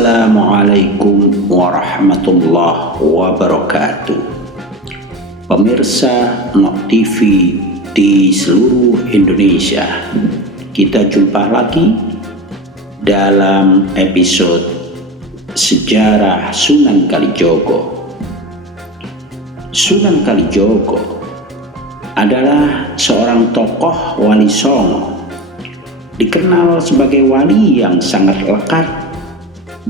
Assalamualaikum warahmatullahi wabarakatuh. Pemirsa Nok TV di seluruh Indonesia, kita jumpa lagi dalam episode Sejarah Sunan Kalijogo. Sunan Kalijogo adalah seorang tokoh wali Songo, dikenal sebagai wali yang sangat lekat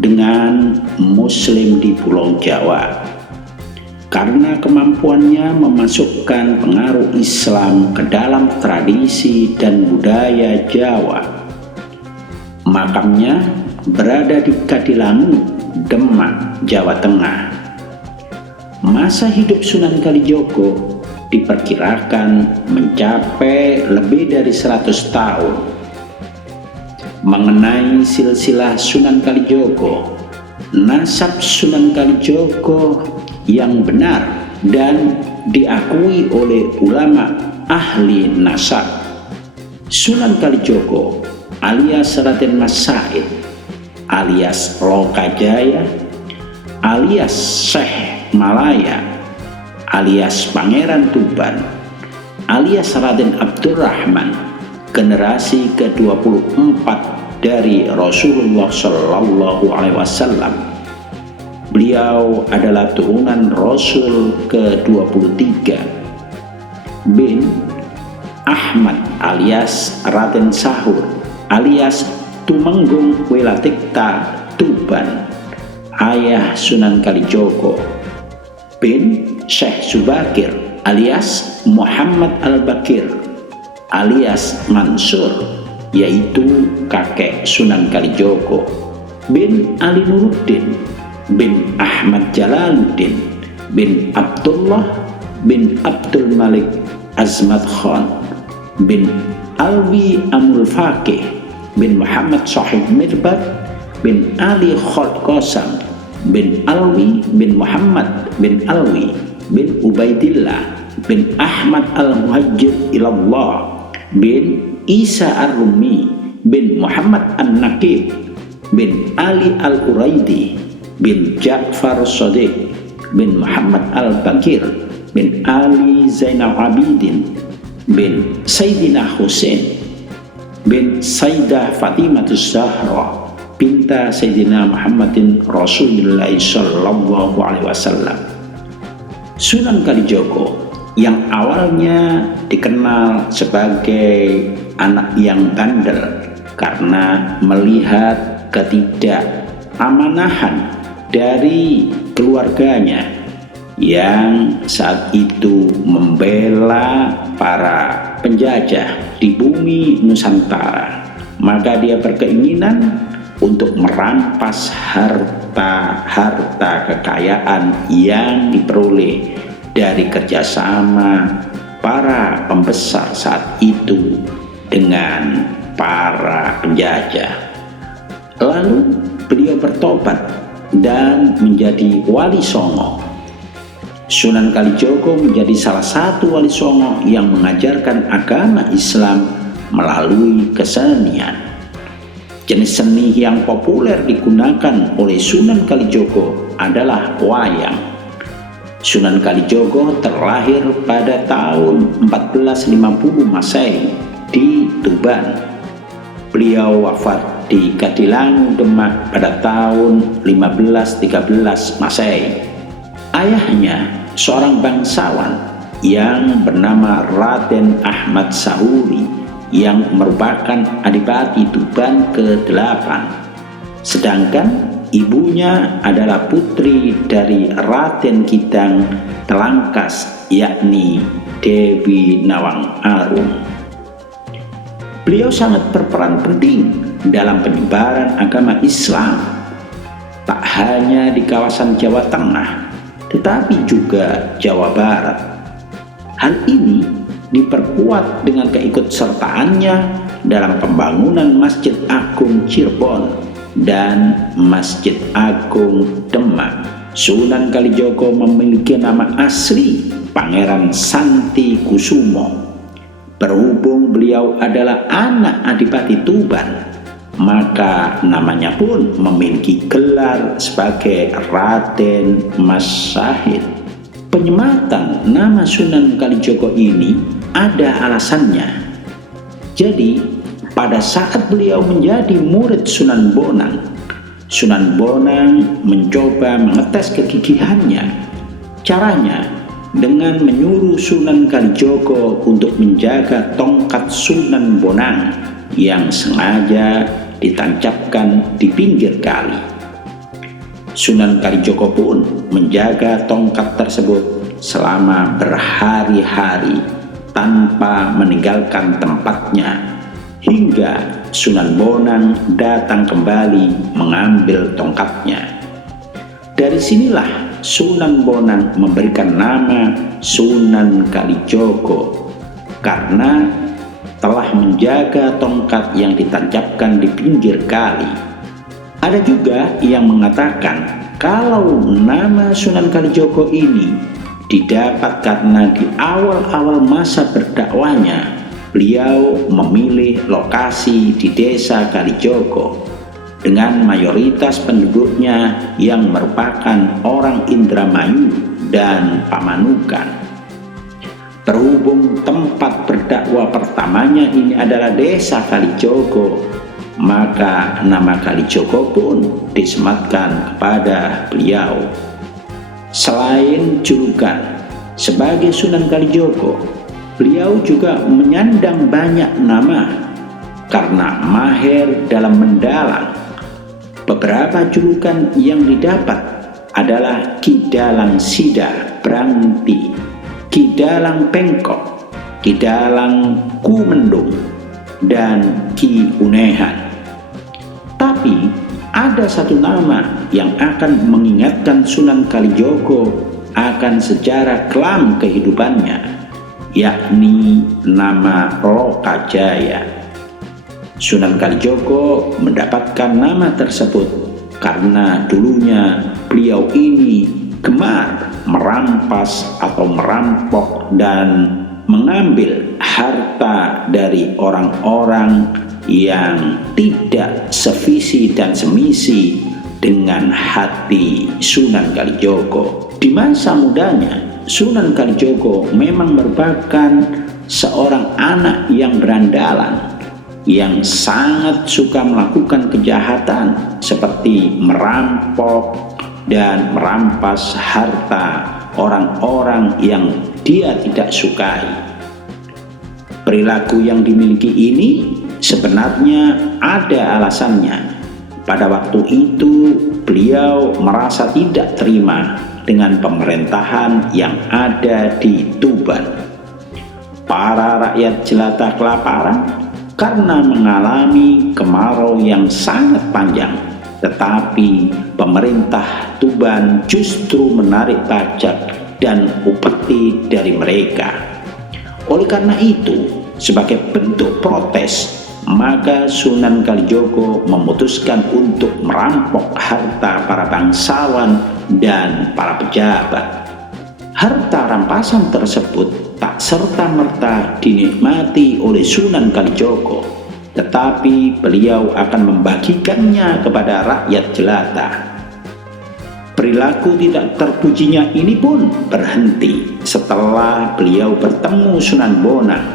dengan Muslim di Pulau Jawa karena kemampuannya memasukkan pengaruh Islam ke dalam tradisi dan budaya Jawa. Makamnya berada di Kadilangu, Demak, Jawa Tengah. Masa hidup Sunan Kalijogo diperkirakan mencapai lebih dari 100 tahun. Mengenai silsilah Sunan Kalijogo, nasab Sunan Kalijogo yang benar dan diakui oleh ulama ahli nasab, Sunan Kalijogo alias Raden Mas Said alias Lokajaya alias Syekh Malaya alias Pangeran Tuban alias Raden Abdurrahman, generasi ke-24 dari Rasulullah Shallallahu Alaihi Wasallam. Beliau adalah turunan Rasul ke-23 bin Ahmad alias Raden Sahur alias Tumenggung Welatikta Tuban, ayah Sunan Kalijogo, bin Syekh Subakir alias Muhammad Al-Bakir alias Mansur, yaitu kakek Sunan Kalijogo, bin Ali Nuruddin bin Ahmad Jalaluddin bin Abdullah bin Abdul Malik Azmat Khan bin Alwi Amul Faqih bin Muhammad Sahib Mirbad bin Ali Khod Qasam bin Alwi bin Muhammad bin Alwi bin Ubaidillah bin Ahmad Al-Muhajir Ilallah bin Isa Ar-Rumi bin Muhammad An-Naqib bin Ali Al-Uraidi bin Ja'far Shadiq bin Muhammad Al-Bakir bin Ali Zainal Abidin bin Sayyidina Husain bin Sayyidah Fatimatus Zahra binta Sayyidina Muhammadin Rasulullah Sallallahu Alaihi Wasallam. Sunan Kalijogo yang awalnya dikenal sebagai anak yang bandel karena melihat ketidakamaнаhan dari keluarganya yang saat itu membela para penjajah di bumi Nusantara, maka dia berkeinginan untuk merampas harta kekayaan yang diperoleh dari kerjasama para pembesar saat itu dengan para penjajah. Lalu beliau bertobat dan menjadi wali Songo. Sunan Kalijogo menjadi salah satu wali Songo yang mengajarkan agama Islam melalui kesenian. Jenis seni yang populer digunakan oleh Sunan Kalijogo adalah wayang. Sunan Kalijogo terlahir pada tahun 1450 Masehi di Tuban. Beliau wafat di Kadilangu, Demak pada tahun 1513 Masehi. Ayahnya seorang bangsawan yang bernama Raden Ahmad Sahuri yang merupakan Adipati Tuban ke-8. Sedangkan ibunya adalah putri dari Raden Kidang Telangkas, yakni Dewi Nawang Arum. Beliau sangat berperan penting dalam penyebaran agama Islam, tak hanya di kawasan Jawa Tengah, tetapi juga Jawa Barat. Hal ini diperkuat dengan keikutsertaannya dalam pembangunan Masjid Agung Cirebon dan Masjid Agung Demak. Sunan Kalijogo memiliki nama asli Pangeran Santi Kusumo. Berhubung beliau adalah anak Adipati Tuban, maka namanya pun memiliki gelar sebagai Raden Mas Sahid. Penyematan nama Sunan Kalijogo ini ada alasannya. Jadi, pada saat beliau menjadi murid Sunan Bonang, Sunan Bonang mencoba mengetes kegigihannya. Caranya dengan menyuruh Sunan Kalijogo untuk menjaga tongkat Sunan Bonang yang sengaja ditancapkan di pinggir kali. Sunan Kalijogo pun menjaga tongkat tersebut selama berhari-hari tanpa meninggalkan tempatnya, hingga Sunan Bonang datang kembali mengambil tongkatnya. Dari sinilah Sunan Bonang memberikan nama Sunan Kalijogo karena telah menjaga tongkat yang ditancapkan di pinggir kali. Ada juga yang mengatakan kalau nama Sunan Kalijogo ini didapat karena di awal-awal masa berdakwahnya beliau memilih lokasi di desa Kalijogo dengan mayoritas penduduknya yang merupakan orang Indramayu dan Pamanukan. Berhubung tempat berdakwah pertamanya ini adalah desa Kalijogo, maka nama Kalijogo pun disematkan kepada beliau. Selain julukan sebagai Sunan Kalijogo, beliau juga menyandang banyak nama karena mahir dalam mendalang. Beberapa julukan yang didapat adalah Ki Dalang Sida Brangti, Ki Dalang Pengkok, Ki Dalang Kumendung, dan Ki Unehan. Tapi ada satu nama yang akan mengingatkan Sunan Kalijogo akan sejarah kelam kehidupannya, yakni nama Lokajaya. Sunan Kalijogo mendapatkan nama tersebut karena dulunya beliau ini gemar merampas atau merampok dan mengambil harta dari orang-orang yang tidak sevisi dan semisi dengan hati Sunan Kalijogo. Di masa mudanya, Sunan Kalijogo memang merupakan seorang anak yang berandalan, yang sangat suka melakukan kejahatan seperti merampok dan merampas harta orang-orang yang dia tidak sukai. Perilaku yang dimiliki ini sebenarnya ada alasannya. Pada waktu itu beliau merasa tidak terima dengan pemerintahan yang ada di Tuban. Para rakyat jelata kelaparan karena mengalami kemarau yang sangat panjang, tetapi pemerintah Tuban justru menarik pajak dan upeti dari mereka. Oleh karena itu, sebagai bentuk protes, maka Sunan Kalijogo memutuskan untuk merampok harta para bangsawan dan para pejabat. Harta rampasan tersebut tak serta-merta dinikmati oleh Sunan Kalijogo, tetapi beliau akan membagikannya kepada rakyat jelata. Perilaku tidak terpujinya ini pun berhenti setelah beliau bertemu Sunan Bonang.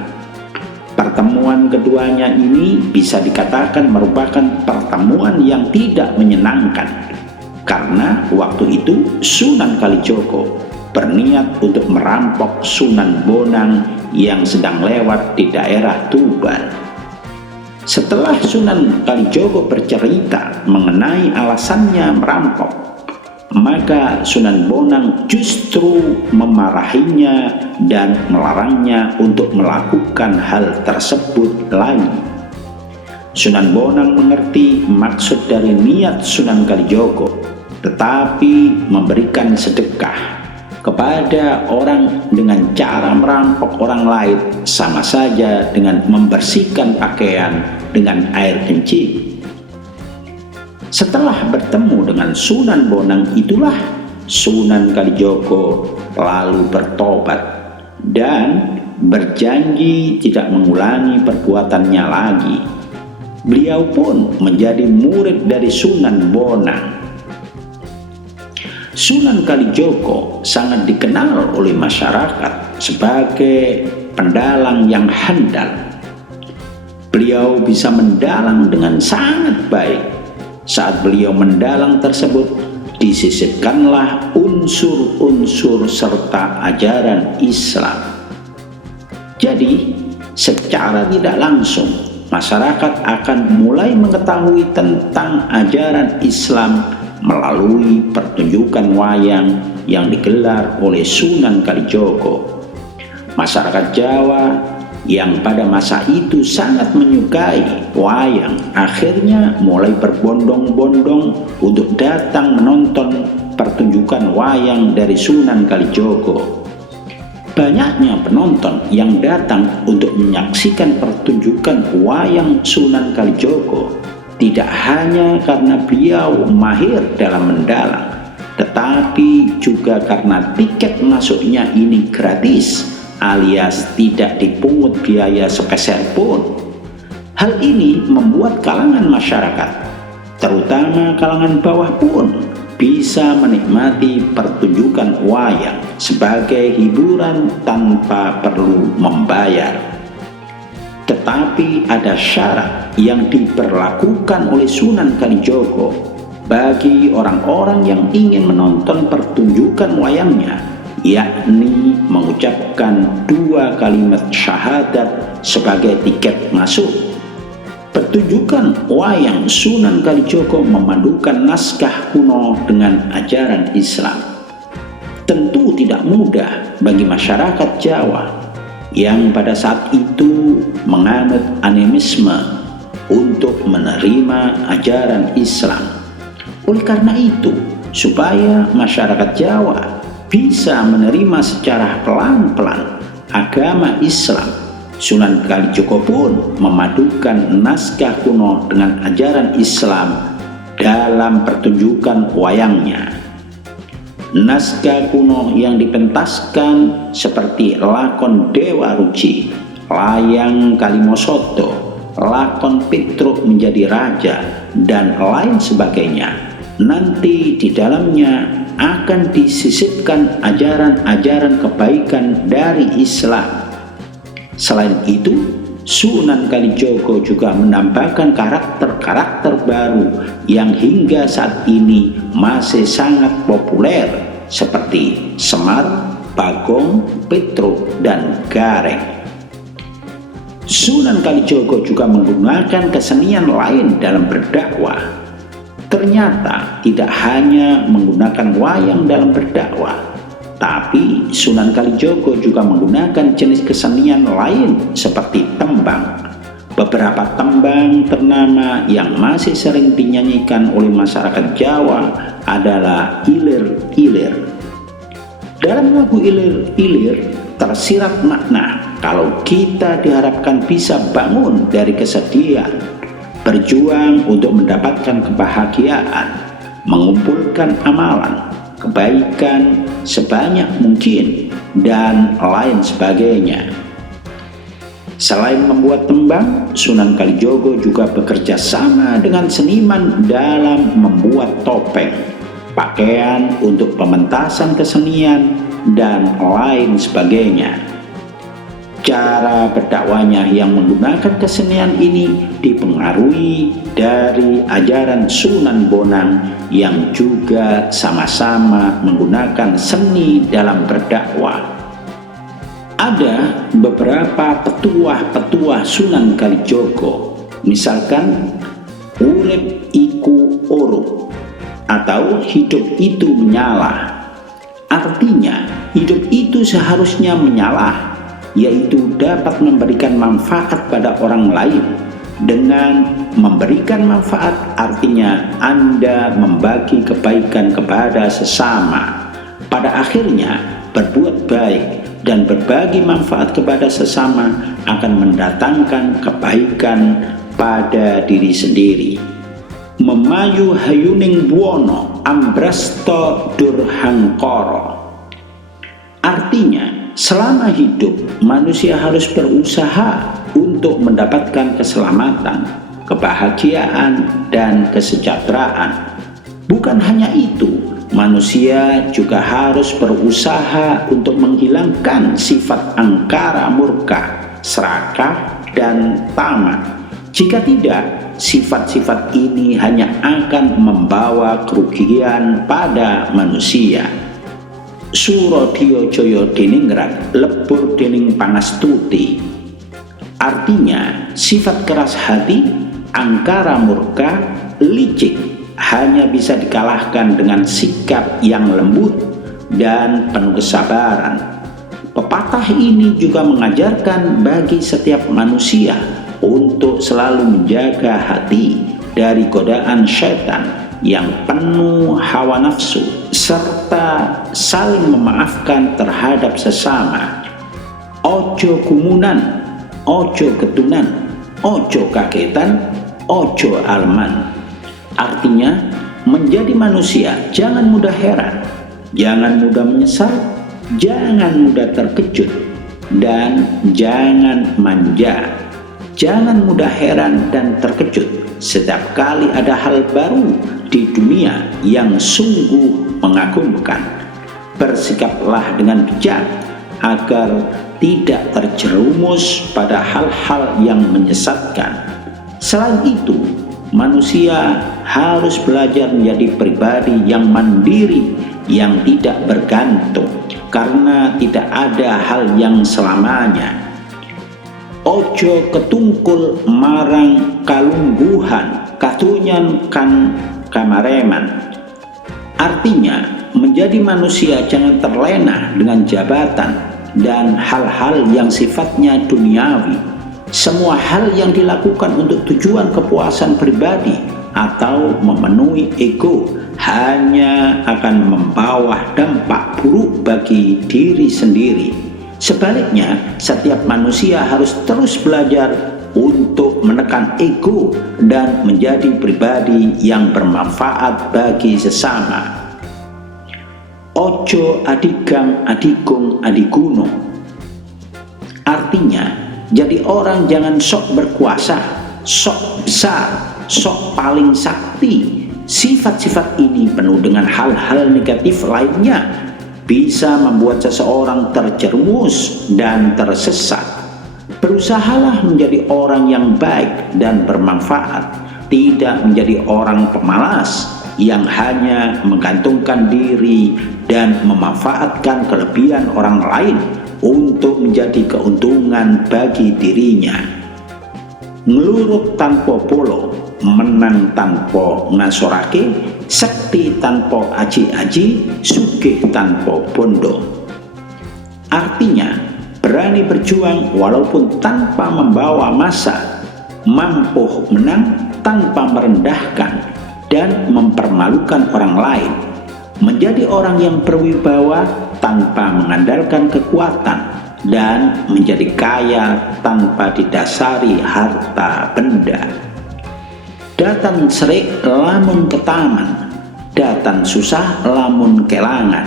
Pertemuan keduanya ini bisa dikatakan merupakan pertemuan yang tidak menyenangkan, karena waktu itu Sunan Kalijogo berniat untuk merampok Sunan Bonang yang sedang lewat di daerah Tuban. Setelah Sunan Kalijogo bercerita mengenai alasannya merampok, maka Sunan Bonang justru memarahinya dan melarangnya untuk melakukan hal tersebut lagi. Sunan Bonang mengerti maksud dari niat Sunan Kalijogo, tetapi memberikan sedekah kepada orang dengan cara merampok orang lain sama saja dengan membersihkan pakaian dengan air kencing. Setelah bertemu dengan Sunan Bonang itulah Sunan Kalijogo lalu bertobat dan berjanji tidak mengulangi perbuatannya lagi. Beliau pun menjadi murid dari Sunan Bonang. Sunan Kalijogo sangat dikenal oleh masyarakat sebagai pendalang yang handal. Beliau bisa mendalang dengan sangat baik. Saat beliau mendalang tersebut, disisipkanlah unsur-unsur serta ajaran Islam. Jadi, secara tidak langsung, masyarakat akan mulai mengetahui tentang ajaran Islam melalui pertunjukan wayang yang digelar oleh Sunan Kalijogo. Masyarakat Jawa yang pada masa itu sangat menyukai wayang akhirnya mulai berbondong-bondong untuk datang menonton pertunjukan wayang dari Sunan Kalijogo. Banyaknya penonton yang datang untuk menyaksikan pertunjukan wayang Sunan Kalijogo tidak hanya karena beliau mahir dalam mendalang, tetapi juga karena tiket masuknya ini gratis alias tidak dipungut biaya sepeser pun. Hal ini membuat kalangan masyarakat, terutama kalangan bawah pun, bisa menikmati pertunjukan wayang sebagai hiburan tanpa perlu membayar. Tetapi ada syarat yang diberlakukan oleh Sunan Kalijogo bagi orang-orang yang ingin menonton pertunjukan wayangnya, yakni mengucapkan 2 kalimat syahadat sebagai tiket masuk. Pertunjukan wayang Sunan Kalijogo memadukan naskah kuno dengan ajaran Islam. Tentu tidak mudah bagi masyarakat Jawa yang pada saat itu menganut animisme untuk menerima ajaran Islam. Oleh karena itu, supaya masyarakat Jawa bisa menerima secara pelan-pelan agama Islam, Sunan Kalijogo pun memadukan naskah kuno dengan ajaran Islam dalam pertunjukan wayangnya. Naskah kuno yang dipentaskan seperti lakon Dewa Ruci, layang Kalimosoto, lakon Petruk menjadi raja, dan lain sebagainya. Nanti di dalamnya akan disisipkan ajaran-ajaran kebaikan dari Islam. Selain itu, Sunan Kalijogo juga menambahkan karakter-karakter baru yang hingga saat ini masih sangat populer seperti Semar, Bagong, Petruk, dan Gareng. Sunan Kalijogo juga menggunakan kesenian lain dalam berdakwah. Ternyata tidak hanya menggunakan wayang dalam berdakwah, tapi Sunan Kalijogo juga menggunakan jenis kesenian lain seperti tembang. Beberapa tembang ternama yang masih sering dinyanyikan oleh masyarakat Jawa adalah ilir-ilir. Dalam lagu ilir-ilir tersirat makna kalau kita diharapkan bisa bangun dari kesedihan, berjuang untuk mendapatkan kebahagiaan, mengumpulkan amalan kebaikan sebanyak mungkin, dan lain sebagainya. Selain membuat tembang, Sunan Kalijogo juga bekerja sama dengan seniman dalam membuat topeng, pakaian untuk pementasan kesenian, dan lain sebagainya. Cara berdakwahnya yang menggunakan kesenian ini dipengaruhi dari ajaran Sunan Bonang yang juga sama-sama menggunakan seni dalam berdakwah. Ada beberapa petuah-petuah Sunan Kalijogo, misalkan urip iku urip atau hidup itu menyala. Artinya, hidup itu seharusnya menyala, yaitu dapat memberikan manfaat pada orang lain. Dengan memberikan manfaat artinya Anda membagi kebaikan kepada sesama. Pada akhirnya, berbuat baik dan berbagi manfaat kepada sesama akan mendatangkan kebaikan pada diri sendiri. Memayu hayuning buwono ambrasto durhangkara. Artinya, selama hidup manusia harus berusaha untuk mendapatkan keselamatan, kebahagiaan, dan kesejahteraan. Bukan hanya itu, manusia juga harus berusaha untuk menghilangkan sifat angkara murka, serakah, dan tamak. Jika tidak, sifat-sifat ini hanya akan membawa kerugian pada manusia. Surodyo Joyo Diningrat lebur dening pangastuti. Artinya, sifat keras hati, angkara murka, licik hanya bisa dikalahkan dengan sikap yang lembut dan penuh kesabaran. Pepatah ini juga mengajarkan bagi setiap manusia untuk selalu menjaga hati dari godaan syaitan yang penuh hawa nafsu, serta saling memaafkan terhadap sesama. Ojo kumunan, ojo ketunan, ojo kagetan, ojo alman. Artinya, menjadi manusia jangan mudah heran, jangan mudah menyesal, jangan mudah terkejut, dan jangan manja. Jangan mudah heran dan terkejut setiap kali ada hal baru di dunia yang sungguh mengagumkan. Bersikaplah dengan bijak agar tidak terjerumus pada hal-hal yang menyesatkan. Selain itu, manusia harus belajar menjadi pribadi yang mandiri, yang tidak bergantung, karena tidak ada hal yang selamanya. Ojo ketungkul marang kalungguhan, katunyan kan kamareman. Artinya, menjadi manusia jangan terlena dengan jabatan dan hal-hal yang sifatnya duniawi. Semua hal yang dilakukan untuk tujuan kepuasan pribadi atau memenuhi ego hanya akan membawa dampak buruk bagi diri sendiri. Sebaliknya, setiap manusia harus terus belajar untuk menekan ego dan menjadi pribadi yang bermanfaat bagi sesama. Ojo adigang adigung adiguno. Artinya, jadi orang jangan sok berkuasa, sok besar, sok paling sakti. Sifat-sifat ini penuh dengan hal-hal negatif lainnya, bisa membuat seseorang terjerumus dan tersesat. Berusahalah menjadi orang yang baik dan bermanfaat, tidak menjadi orang pemalas yang hanya menggantungkan diri dan memanfaatkan kelebihan orang lain untuk menjadi keuntungan bagi dirinya. Ngeluruk tanpa polo, menang tanpa ngasorake, sekti tanpa aji-aji, sugih tanpa bondo. Artinya, berani berjuang walaupun tanpa membawa massa, mampu menang tanpa merendahkan dan mempermalukan orang lain, menjadi orang yang berwibawa tanpa mengandalkan kekuatan, dan menjadi kaya tanpa didasari harta benda. Datan serik lamun ketaman, datan susah lamun kelangan.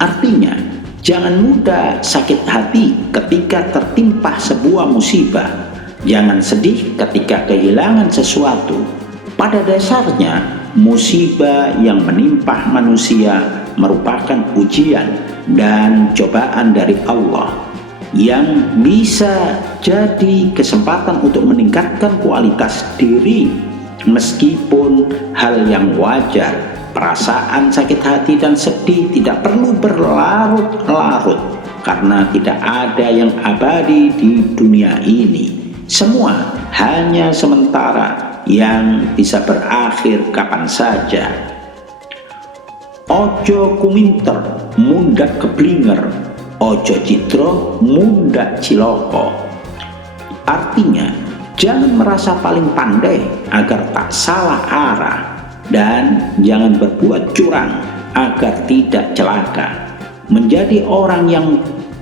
Artinya, jangan mudah sakit hati ketika tertimpa sebuah musibah. Jangan sedih ketika kehilangan sesuatu. Pada dasarnya, musibah yang menimpa manusia merupakan ujian dan cobaan dari Allah yang bisa jadi kesempatan untuk meningkatkan kualitas diri. Meskipun hal yang wajar, perasaan sakit hati dan sedih tidak perlu berlarut-larut, karena tidak ada yang abadi di dunia ini. Semua hanya sementara yang bisa berakhir kapan saja. Ojo kuminter mundak keblinger, ojo citro mundak ciloko. Artinya, jangan merasa paling pandai agar tak salah arah, dan jangan berbuat curang agar tidak celaka. Menjadi orang yang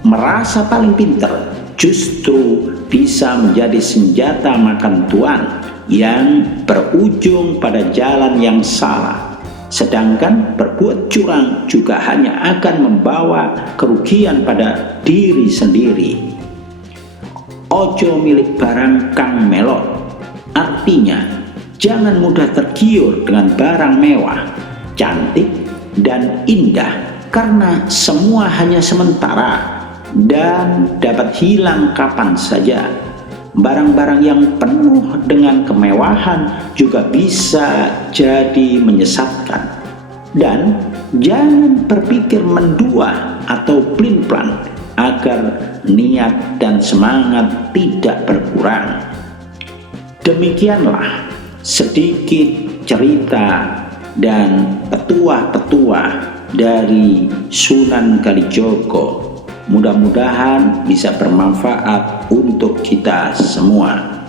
merasa paling pintar justru bisa menjadi senjata makan tuan yang berujung pada jalan yang salah. Sedangkan berbuat curang juga hanya akan membawa kerugian pada diri sendiri. Ojo milik barang kang melot, Artinya, jangan mudah tergiur dengan barang mewah, cantik, dan indah karena semua hanya sementara dan dapat hilang kapan saja. Barang-barang yang penuh dengan kemewahan juga bisa jadi menyesatkan. Dan jangan berpikir mendua atau pelin-pelan agar niat dan semangat tidak berkurang. Demikianlah sedikit cerita dan petuah-petuah dari Sunan Kalijogo. Mudah-mudahan bisa bermanfaat untuk kita semua.